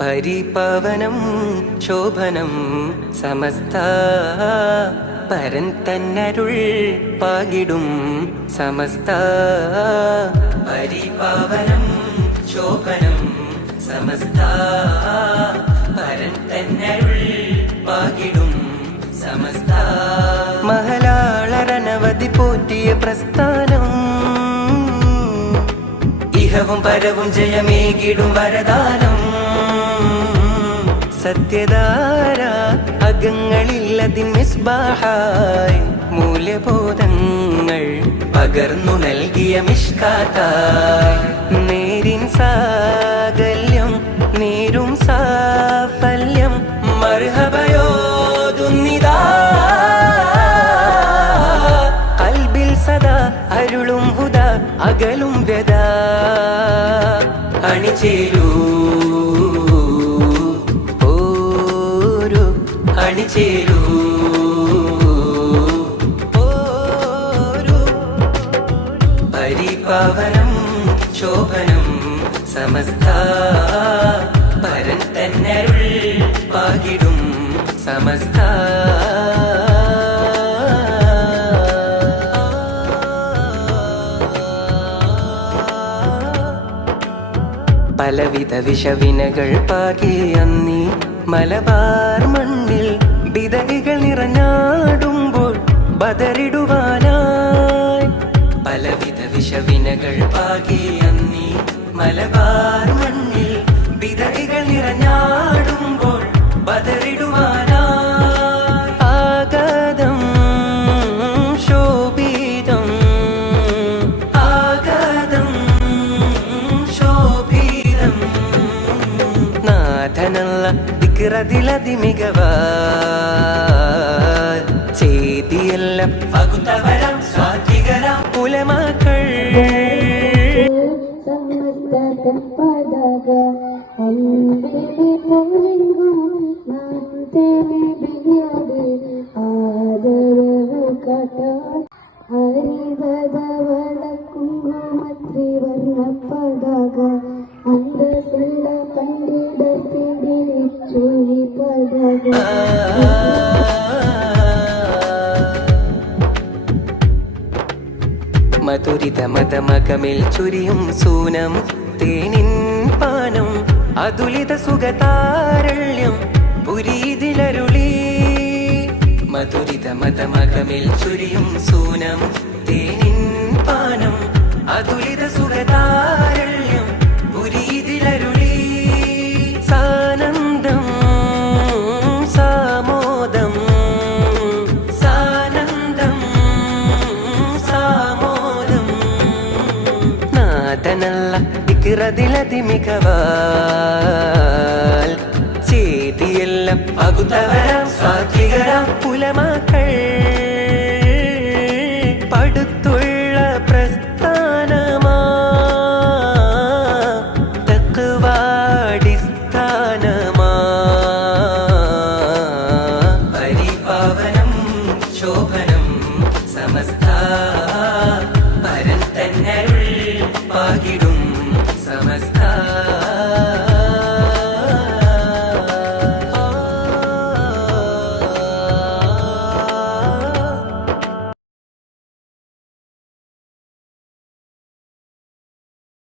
പരിപാവനം ശോഭനം സമസ്ത പരൻ തന്നരുൾ പാകിടും സമസ്ത പരിപാവനം ശോഭനം സമസ്ത പരൻ തന്നരുൾ പാകിടും സമസ്ത മഹലാളരനവധി പോറ്റിയ പ്രസ്ഥാനം ഇഹവും പരവും ജയമേകിടും വരദാനം സത്യധാര അകങ്ങളില്ലതിൻ മിസ്ബാഹായി മൂല്യബോധങ്ങൾ പകർന്നു നൽകിയ മിഷ്കാത്തായി നേരിൻ സാകല്യം നേരും സാഫല്യം മർഹബയോതുന്നിതാ കൽബിൽ സദാ അരുളും ഹുദ അകലും വ്യത അണിചേരൂ അണിചേരൂ പരിപാവനം ശോഭനം സമസ്ത പരൻ തന്നരുൾ പാകിടും സമസ്ത പലവിധ വിഷവിനകൾ പാകി അന്നീ മലബാർ മണ്ണിൽ ബിദഅകൾ നിറഞ്ഞാടുമ്പോൾ ബദറിടുവാനായി പലവിധ വിഷവിനകൾ പാകി അന്നീ മലബാർ മണ്ണിൽ ബിദഅകൾ നിറഞ്ഞാടുമ്പോൾ ബദറിടുവാനായി ആഗതം ശോഭിതം ആഗതം ശോഭിതം നാഥനല്ല ദിക്റതിലതി മികവാൽ ചെയ്തിയെല്ലാം പകുത്തവരം സ്വാധികരം ഉലമാക്കൾ മധുരിത മതമകമിൽ ചുരിയും സൂനം തേനിൻ പാനം അതുലിത സുഖതാരള്യം പുരീതിലരുളി മധുരിത മതമകമിൽ ചുരിയും സൂനം തേനിൻ പാനം അതുലിത സുഖതാരള്യം പുരീതിലരുളി സാനന്ദം സാമോദം സാനന്ദം സാമോദം നാഥനല്ല ദിക്റതിലതി മികവാൽ ചെയ്തിയെല്ലാം പകുത്തവരം സ്വാധികരം ഉലമാക്കൾ